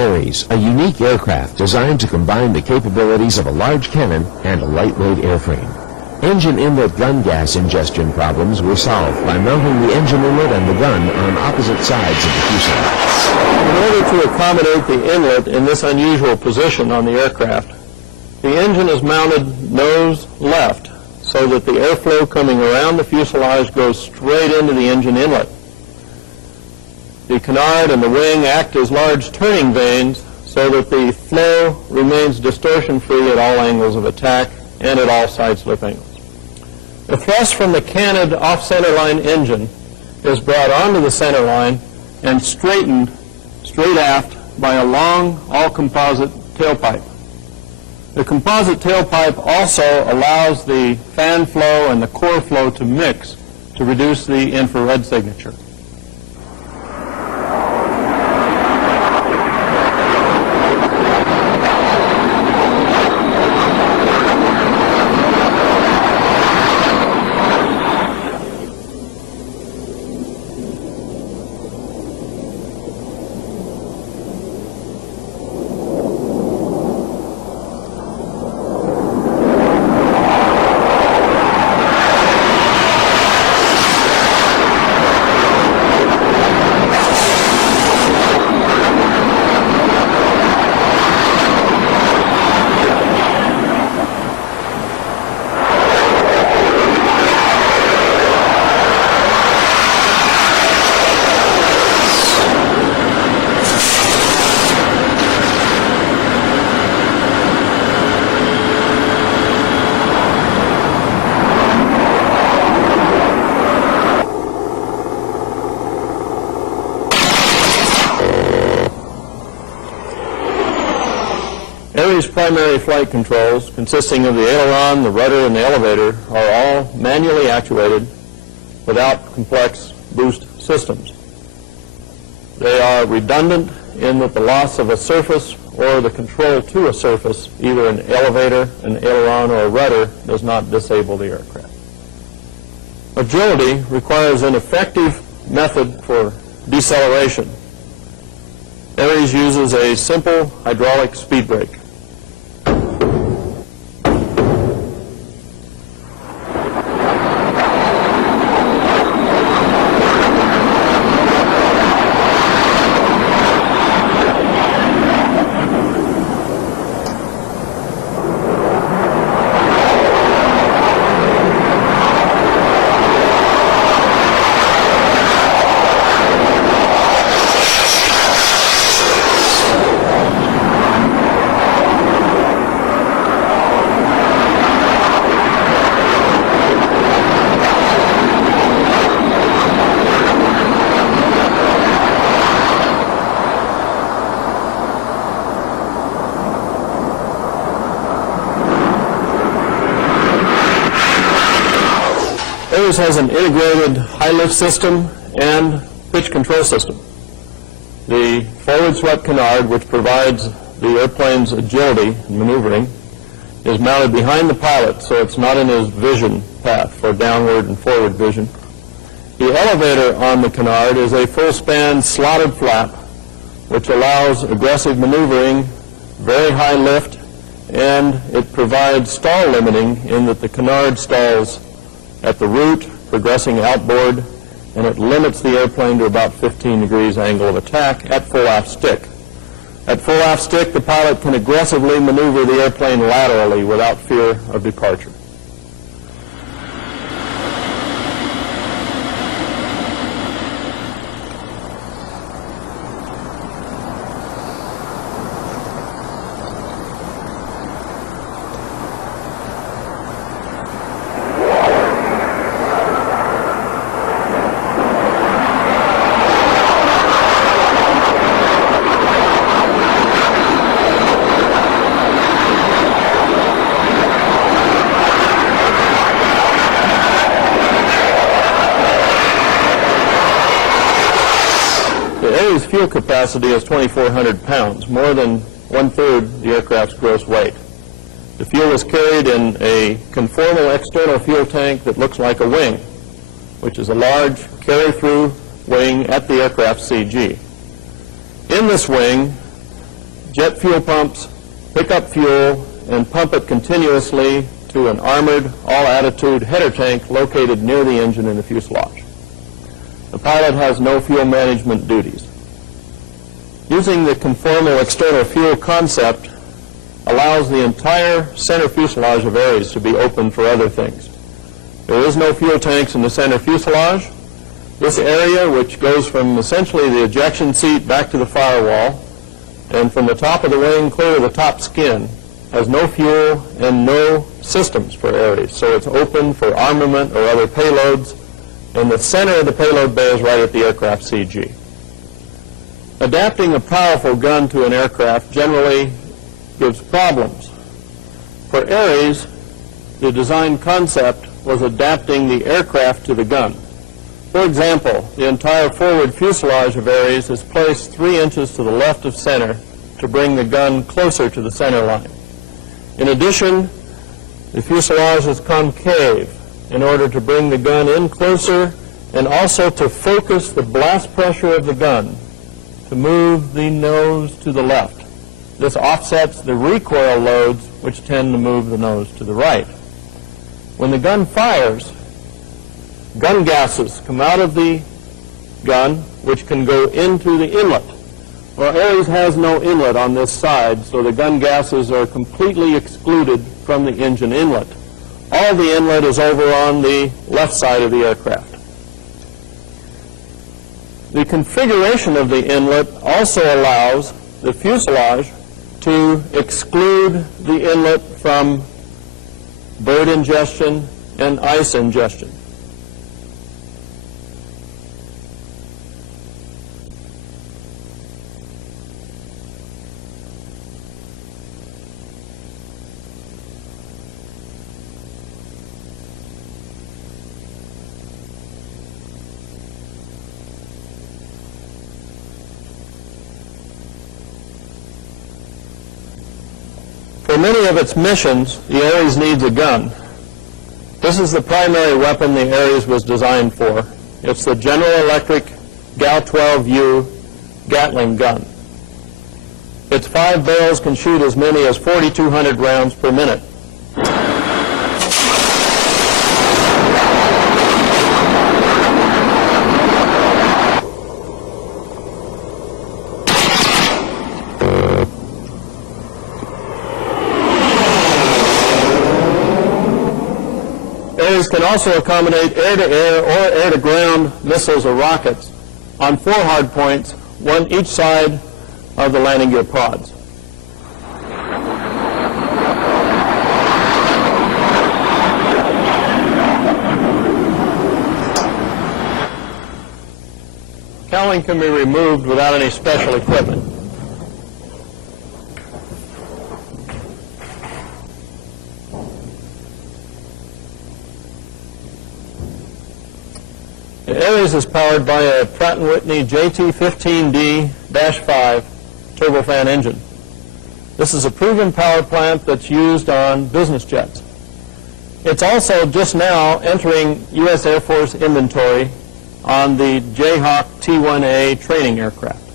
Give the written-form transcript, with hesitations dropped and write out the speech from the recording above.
Ares, a unique aircraft designed to combine the capabilities of a large cannon and a lightweight airframe. Engine inlet gun gas ingestion problems were solved by mounting the engine inlet and the gun on opposite sides of the fuselage. In order to accommodate the inlet in this unusual position on the aircraft, the engine is mounted nose left so that the airflow coming around the fuselage goes straight into the engine inlet. The canard and the wing act as large turning vanes so that the flow remains distortion-free at all angles of attack and at all side slip angles. The thrust from the cannoned off-center line engine is brought onto the center line and straightened straight aft by a long all-composite tailpipe. The composite tailpipe also allows the fan flow and the core flow to mix to reduce the infrared signature. Ares primary flight controls, consisting of the aileron, the rudder, and the elevator, are all manually actuated without complex boost systems. They are redundant in that the loss of a surface or the control to a surface, either an elevator, an aileron, or a rudder, does not disable the aircraft. Agility requires an effective method for deceleration. Ares uses a simple hydraulic speed brake. Ares has an integrated high lift system and pitch control system. The forward swept canard, which provides the airplane's agility and maneuvering, is mounted behind the pilot, so it's not in his vision path for downward and forward vision. The elevator on the canard is a full span slotted flap, which allows aggressive maneuvering, very high lift, and it provides stall limiting in that the canard stalls at the root, progressing outboard, and it limits the airplane to about 15 degrees angle of attack at full aft stick. At full aft stick, the pilot can aggressively maneuver the airplane laterally without fear of departure. Ares fuel capacity is 2,400 pounds, more than 1/3 the aircraft's gross weight. The fuel is carried in a conformal external fuel tank that looks like a wing, which is a large carry-through wing at the aircraft CG. In this wing, jet fuel pumps pick up fuel and pump it continuously to an armored, all-attitude header tank located near the engine in the fuselage. The pilot has no fuel management duties. Using the conformal external fuel concept allows the entire center fuselage of Ares to be open for other things. There is no fuel tanks in the center fuselage. This area, which goes from essentially the ejection seat back to the firewall, and from the top of the wing clear to the top skin, has no fuel and no systems for Ares. So it's open for armament or other payloads, and the center of the payload bay is right at the aircraft CG. Adapting a powerful gun to an aircraft generally gives problems. For Ares, the design concept was adapting the aircraft to the gun. For example, the entire forward fuselage of Ares is placed 3 inches to the left of center to bring the gun closer to the center line. In addition, the fuselage is concave in order to bring the gun in closer and also to focus the blast pressure of the gun to move the nose to the left. This offsets the recoil loads, which tend to move the nose to the right. When the gun fires, gun gases come out of the gun, which can go into the inlet. Well, Ares has no inlet on this side, so the gun gases are completely excluded from the engine inlet. All the inlet is over on the left side of the aircraft. The configuration of the inlet also allows the fuselage to exclude the inlet from bird ingestion and ice ingestion. For many of its missions, the Ares needs a gun. This is the primary weapon the Ares was designed for. It's the General Electric GAL-12U Gatling gun. Its 5 barrels can shoot as many as 4,200 rounds per minute. Ares can also accommodate air-to-air or air-to-ground missiles or rockets on 4 hard points, one each side of the landing gear pods. Cowling can be removed without any special equipment. The Ares is powered by a Pratt & Whitney JT15D-5 turbofan engine. This is a proven power plant that's used on business jets. It's also just now entering U.S. Air Force inventory on the Jayhawk T-1A training aircraft.